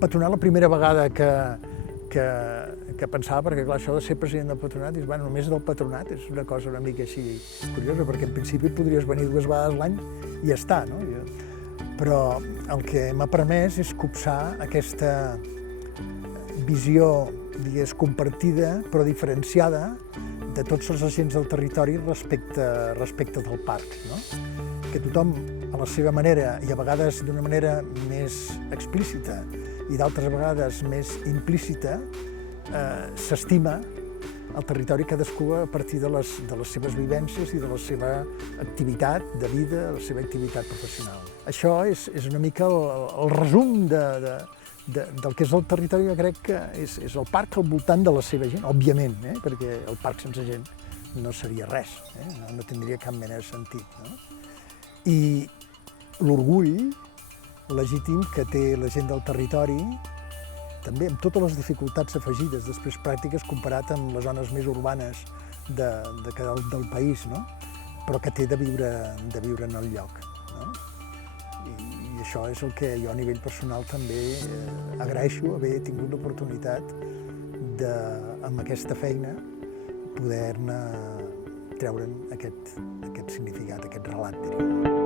patronat, la primera vegada que pensava, perquè clar, això de ser president del patronat, dius, bueno, només del patronat és una cosa una mica així curiosa, perquè en principi podries venir 2 vegades l'any i ja està, no? Però el que m'ha permès és copsar aquesta visió, digués, compartida però diferenciada de tots els agents del territori respecte del parc, no? Que tothom, a la seva manera, i a vegades d'una manera més explícita i d'altres vegades més implícita, s'estima el territori cadascú a partir de les seves vivències i de la seva activitat de vida, de la seva activitat professional. Això és una mica el resum del que és el territori, jo crec que és el parc al voltant de la seva gent, òbviament, perquè el parc sense gent no seria res, no tindria cap mena de sentit. No? I l'orgull legítim que té la gent del territori, també amb totes les dificultats afegides, després pràctiques, comparat amb les zones més urbanes del país, no? Però que té de viure en el lloc. No? I això és el que jo a nivell personal també agraeixo haver tingut l'oportunitat de, amb aquesta feina, poder-ne treure'n aquest significat, aquest relat, diria.